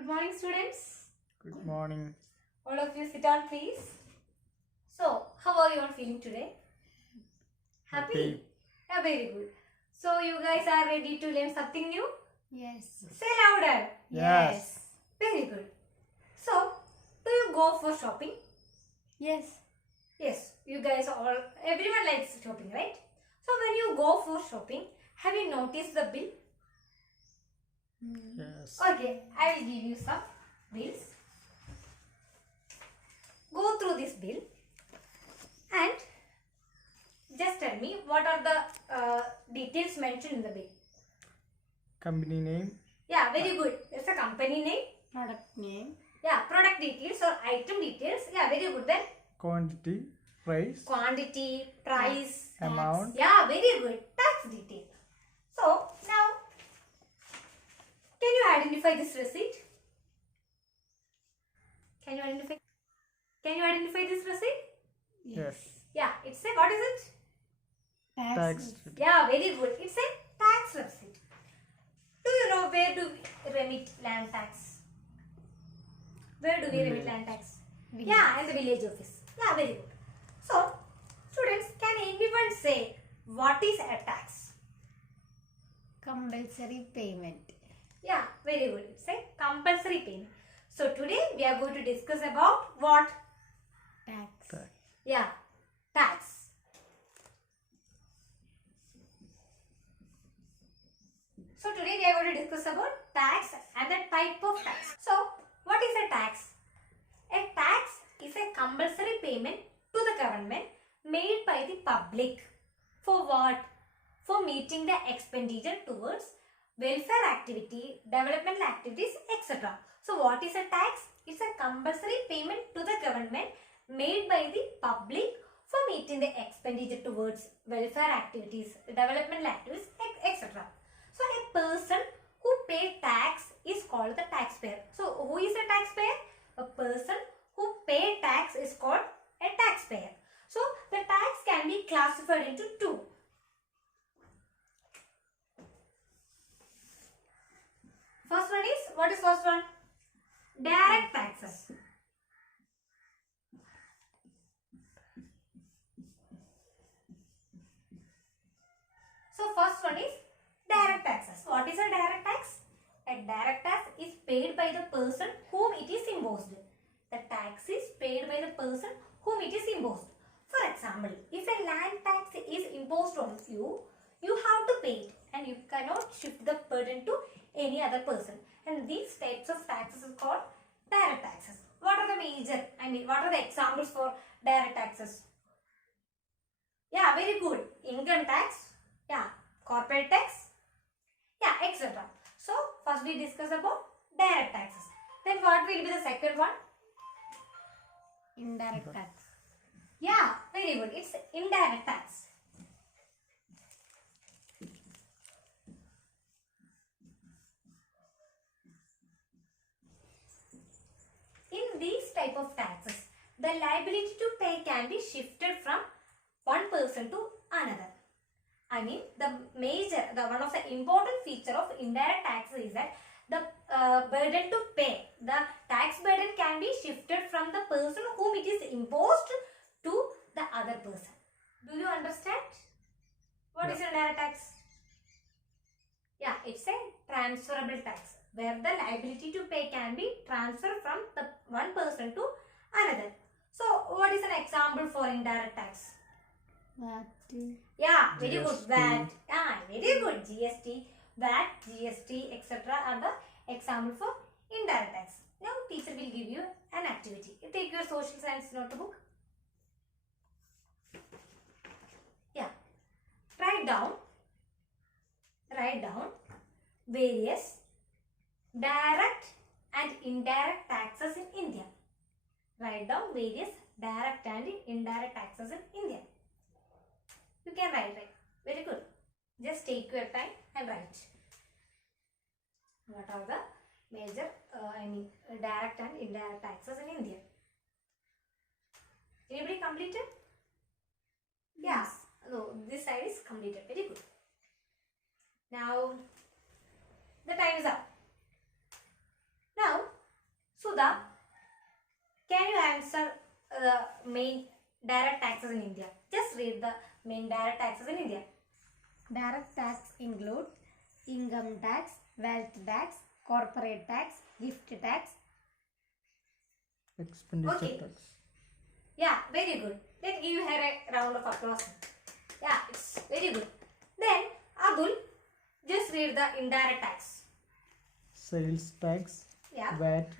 Good morning, students. Good morning. All of you sit down, please. So, how are you all feeling today? Happy? Happy. Yeah, very good. So, you guys are ready to learn something new? Yes. Say louder. Yes. Very good. So, do you go for shopping? Yes. Yes, you guys all, everyone likes shopping, right? So, when you go for shopping, have you noticed the bill? Yes. Okay, I will give you some bills. Go through this bill and just tell me what are the details mentioned in the bill. Company name. Yeah, very good. It's a company name. Product name. Yeah, product details or item details. Yeah, very good. Then Quantity. Price. quantity, price, Amount. yeah, very good. Tax detail. So now, can you identify this receipt? Can you identify? Can you identify this receipt? Yes. Yeah, it's a, what is it? Tax. Yeah, very good. It's a tax receipt. Do you know where do we remit land tax? Where do we remit land tax? Village. Yeah, in the village office. Yeah, very good. So, students, can anyone say what is a tax? Compulsory payment. Yeah, very good. It's a compulsory payment. So, today we are going to discuss about what? Tax. Tax. Yeah, tax. So today we are going to discuss about tax and the type of tax. So what is a tax? A tax is a compulsory payment to the government made by the public. For what? For meeting the expenditure towards welfare activity, developmental activities, etc. So what is a tax? It's a compulsory payment to the government made by the public for meeting the expenditure towards welfare activities, developmental activities, etc. So a person who pays tax is called the taxpayer. So who is a taxpayer? A person who pays tax is called a taxpayer. So the tax can be classified into two. First one is, what is first one? Direct taxes. So first one is direct taxes. What is a direct tax? A direct tax is paid by the person whom it is imposed. The tax is paid by the person whom it is imposed. For example, if a land tax is imposed on you, you have to pay it and you cannot shift the burden to any other person. And these types of taxes are called direct taxes. What are the major, what are the examples for direct taxes? Yeah, very good. Income tax, yeah, corporate tax, yeah, etc. So, first we discuss about direct taxes. Then what will be the second one? Indirect tax. Yeah, very good. It's indirect tax. In these type of taxes, the liability to pay can be shifted from one person to another. I mean, one of the important feature of indirect tax is that the burden to pay, the tax burden can be shifted from the person whom it is imposed to the other person. Do you understand? What is indirect tax? Yeah, it's a transferable tax where the liability to pay can be transferred from the one person to another. So, what is an example for indirect tax? VAT. Yeah, very good. GST. VAT. Yeah, very good. GST, VAT, GST, etc. are the example for indirect tax. Now, teacher will give you an activity. You take your social science notebook. Yeah. Write down various direct and indirect taxes in India. Write down various direct and indirect taxes in India. You can write. Very good. Just take your time and write. What are the major, direct and indirect taxes in India? Anybody completed? Yeah. No, this side is completed. Very good. Now, the time is up. Now, Sudha, can you answer the main direct taxes in India? Just read the main direct taxes in India. Direct tax include income tax, wealth tax, corporate tax, gift tax. Expenditure Okay. tax. Yeah, very good. Let's give her a round of applause. Yeah, it's very good. Then, Abdul, just read the indirect tax. Sales tax, Yeah. VAT,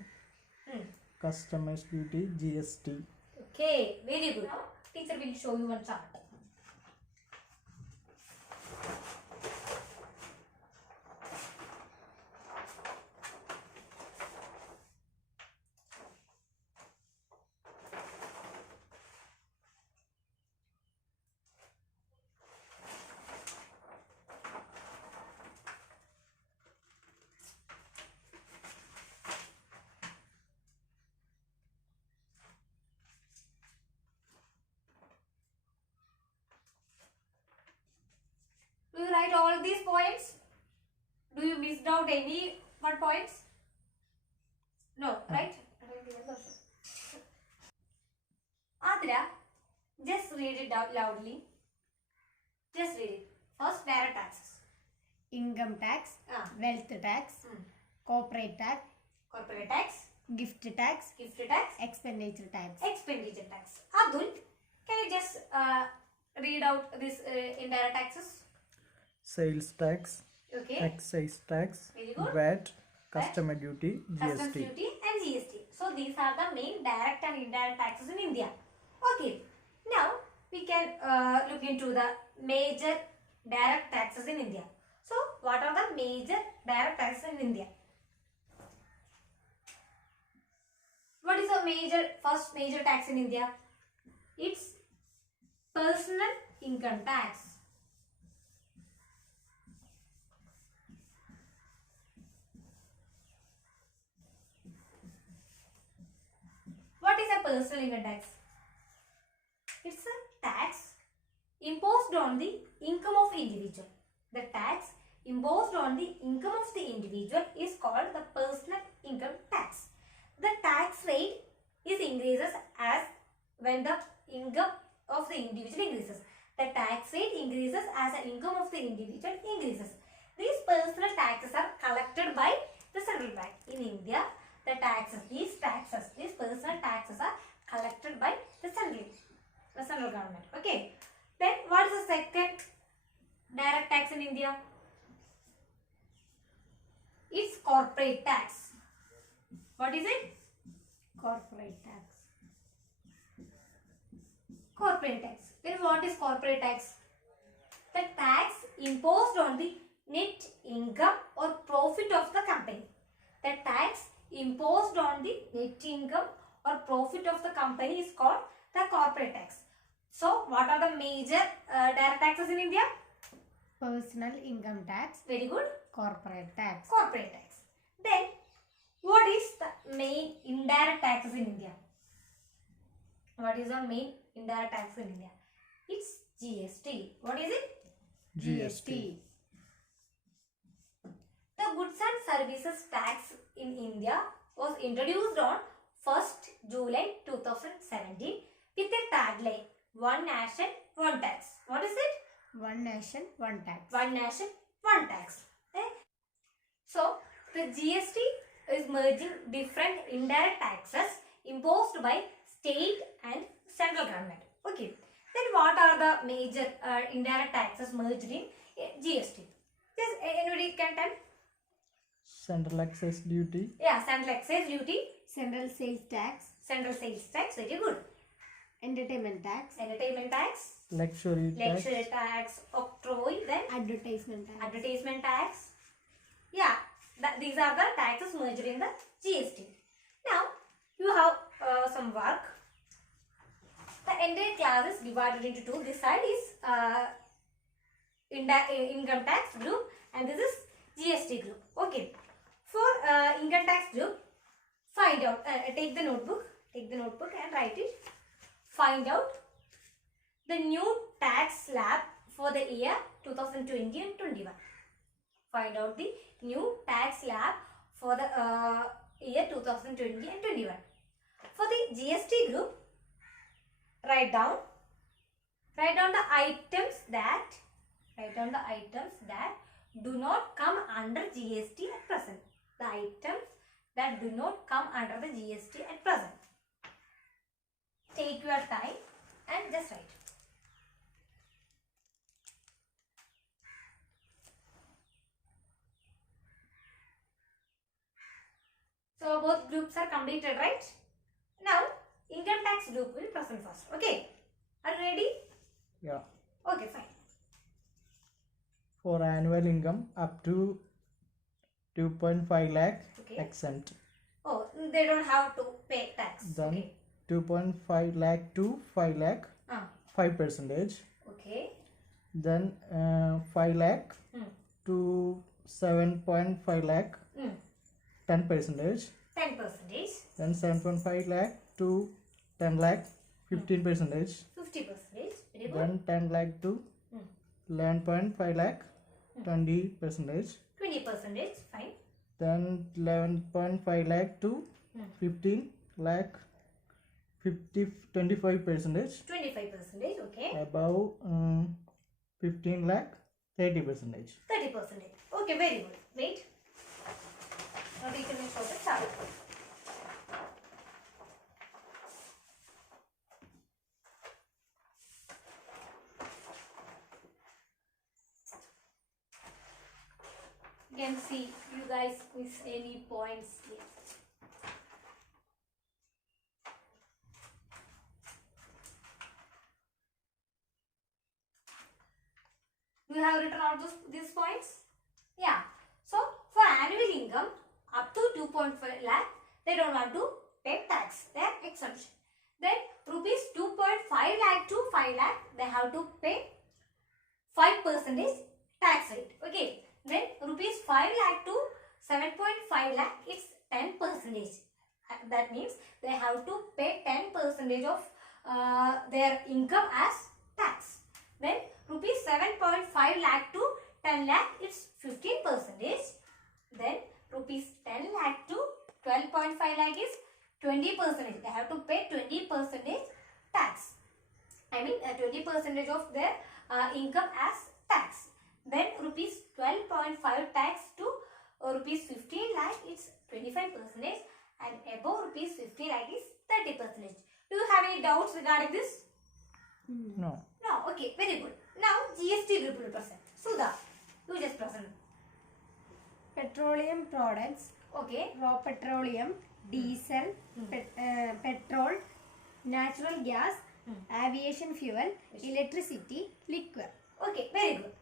Hmm. customs duty, GST. Okay, very good. Now, teacher will show you one chart. Do you write all these points? Do you missed out any one points? No, right? Adra, just read it out loudly. Just read it. First, direct taxes. Income tax, Ah. wealth tax, Hmm. corporate tax, Corporate tax, gift tax, gift tax, expenditure tax. expenditure tax. Abdul, can you just read out this indirect taxes? Sales tax, Okay. excise tax, Very good. VAT, customer duty, Customs GST. duty and GST. So these are the main direct and indirect taxes in India. Okay. Now we can look into the major direct taxes in India. So what are the major direct taxes in India? What is the first major tax in India? It's personal income tax. What is a personal income tax? It's a tax imposed on the income of individual. The tax imposed on the income of the individual is called the personal income tax. The tax rate is increases as when the income of the individual increases. The tax rate increases as the income of the individual increases. These personal taxes are collected by the central bank. In India, these personal taxes are collected by the central government. Okay. Then what is the second direct tax in India? It's corporate tax. What is it? Corporate tax. Corporate tax. Then what is corporate tax? The tax imposed on the net income or profit of the company. The tax imposed on the net income or profit of the company is called the corporate tax. So, what are the major direct taxes in India? Personal income tax, Very good. corporate tax. Corporate tax. Then, what is the main indirect taxes in India? What is the main indirect tax in India? It's GST. What is it? GST. The goods and services tax in India was introduced on 1st July 2017 with a tagline, One Nation, One Tax. What is it? One nation, one tax. One Nation, One Tax. Okay? So, the GST is merging different indirect taxes imposed by state and central government. Okay. Then what are the major indirect taxes merged in GST? Just anybody can tell? Central excise duty, Yeah, central excise duty, Central sales tax, central sales tax, very good. entertainment tax, Entertainment tax, luxury tax, lecture tax, octroi, then advertisement tax. advertisement tax. Yeah, these are the taxes merged in the GST. Now, you have some work. The entire class is divided into two. This side is income tax group and this is GST group. Okay. For income tax group, find out, take the notebook and write it. Find out the new tax slab for the year 2020 and 21. Find out the new tax slab for the year 2020 and 21. For the GST group, write down the items that do not come under GST at present. The items that do not come under the GST at present. Take your time and just write. So both groups are completed, right? Now income tax group will present first. Okay. Are you ready? Yeah. Okay, fine. For annual income up to 2.5 lakh Okay. exempt. Oh, they don't have to pay tax. Then Okay. 2.5 lakh to 5 lakh, Ah, 5%. okay. Then 5 lakh Hmm. to 7.5 lakh, Hmm. 10%. 10%, Then 7.5 lakh to 10 lakh, 15%. 50%. Very good. Then 10 lakh to Hmm. 11.5 lakh, 20%. 20%. Fine. Then 11.5 lakh to Hmm. 15 lakh, 25%. 25%. Okay. Above 15 lakh, 30%. 30%. Okay, very good. Wait. Now we can show the chart. You can see you guys miss any points here. Do you have written all these points? Yeah. So for annual income up to 2.5 lakh, they don't want to pay tax. They are exemption. Then rupees 2.5 lakh to 5 lakh, they have to pay 5% tax rate. Okay. Then rupees 5 lakh to 7.5 lakh, it's 10%. That means they have to pay 10% of their income as tax. Then rupees 7.5 lakh to 10 lakh, it's 15%. Then rupees 10 lakh to 12.5 lakh is 20%. They have to pay 20% tax. I mean 20% of their income as tax. Then rupees 12.5 tax to rupees 15 lakh, it's 25%. And above rupees 50 lakh is 30%. Do you have any doubts regarding this? No. No. Okay, very good. Now GST group will present. Sudha, you just present. Petroleum products, Okay. raw petroleum, diesel, petrol, natural gas, aviation fuel, electricity, liquor. Okay, very good.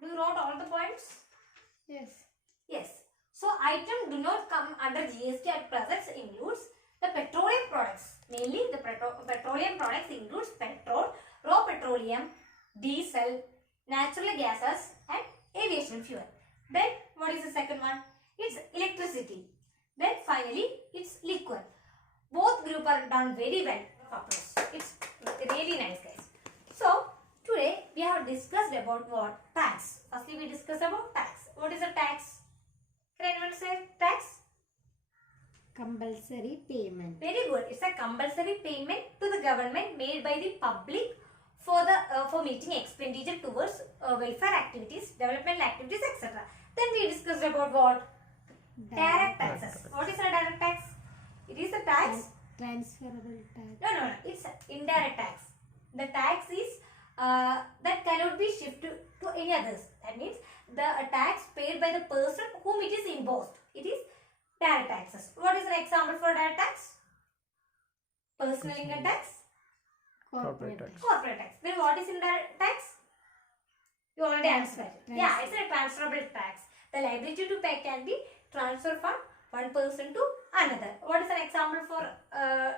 Do you wrote all the points? Yes. Yes. So item do not come under GST at present includes the petroleum products. Mainly the petroleum products includes petrol, raw petroleum, diesel, natural gases and aviation fuel. Then what is the second one? It's electricity. Then finally it's liquor. Both group are done very well. It's really nice, guys. So today we have discussed about what? Tax. Firstly we discussed about tax. What is a tax? Can anyone say tax? Compulsory payment. Very good. It's a compulsory payment to the government made by the public for meeting expenditure towards welfare activities, development activities, etc. Then we discussed about what? Direct taxes. What is a direct tax? It is a tax. Transferable tax. No. It's indirect tax. The tax is that cannot be shifted to any others. That means the tax paid by the person whom it is imposed. It is direct taxes. What is an example for direct tax? Personal income tax, Corporate tax. corporate tax. Then what is indirect tax? You already answered. Yeah, Transfer. it's a transferable tax. The liability to pay can be transferred from one person to another. What is an example for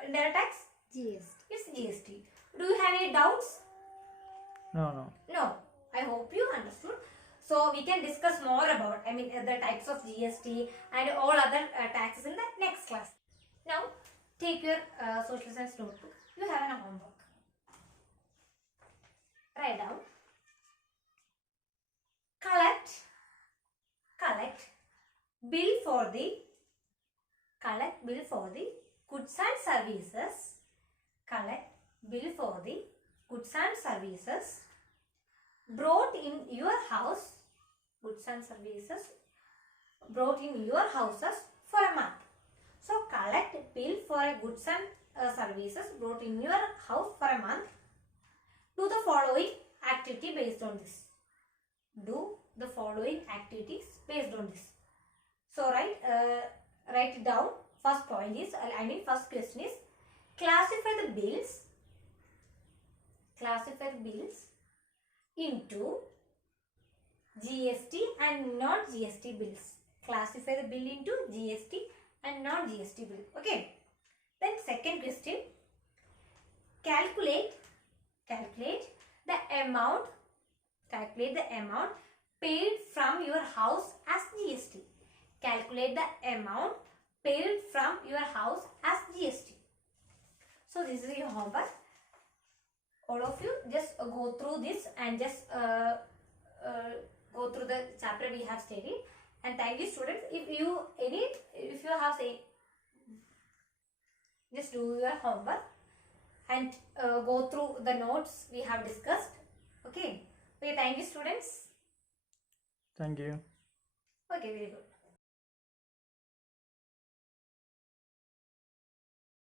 indirect tax? GST. It's GST. Do you have any doubts? No. No. I hope you understood. So we can discuss more about, the types of GST and all other taxes in the next class. Now, take your social science notebook. You have a homework. Write down. Collect bill for the goods and services. Collect bill for the goods and services brought in your house. Goods and services brought in your houses for a month. So collect bill for a goods and services brought in your house for a month. Do the following activity based on this. Do the following activities based on this. So write it down. First point is, first question is, classify the bills into GST and non-GST bills. Classify the bill into GST and non-GST bill. Okay. Then second question, calculate the amount paid from your house as GST. Calculate the amount paid from your house as GST. So this is your homework. All of you just go through this and just go through the chapter we have studied. And thank you, students. If you have say, just do your homework and go through the notes we have discussed. Okay. Thank you, students. Thank you. Okay, very good.